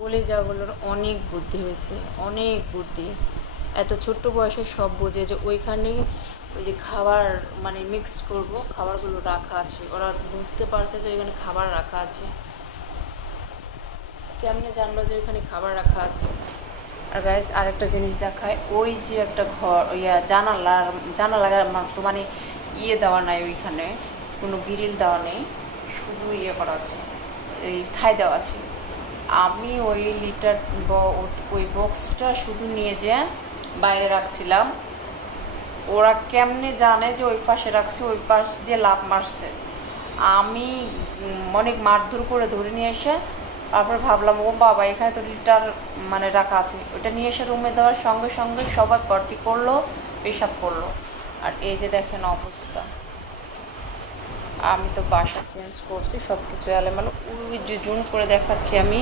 কলিজাগুলোর অনেক বুদ্ধি হয়েছে, অনেক বুদ্ধি। এত ছোট্ট বয়সে সব বোঝে যে ওইখানে ওই যে খাবার মানে মিক্সড করব খাবারগুলো রাখা আছে, ওরা বুঝতে পারছে যে ওইখানে খাবার রাখা আছে। কেমনে জানলো যে ওইখানে খাবার রাখা আছে? আর গাইস আরেকটা জিনিস দেখায়, ওই যে একটা ঘর জানালা তো মানে ইয়ে দেওয়া নাই, ওইখানে কোনো গ্রিল দেওয়া নেই, শুধু ইয়ে করা আছে, এই থাই দেওয়া আছে। আমি ওই ওই বক্সটা শুধু নিয়ে যেয়ে বাইরে রাখছিলাম। ওরা কেমনে জানে যে ওই পাশে রাখছি, ওই পাশ দিয়ে লাফ মারছে। আমি অনেক মারধর করে ধরে নিয়ে এসে তারপর ভাবলাম ও বাবা এখানে তো লিটার মানে রাখা আছে, ওটা নিয়ে এসে রুমে দেওয়ার সঙ্গে সঙ্গে সবাই পটি করলো, পেশাব করলো। আর এই যে দেখেন অবস্থা, আমি তো বাসা চেঞ্জ করছি, সব কিছু এলোমেলো। ওই যে জুম করে দেখাচ্ছি আমি,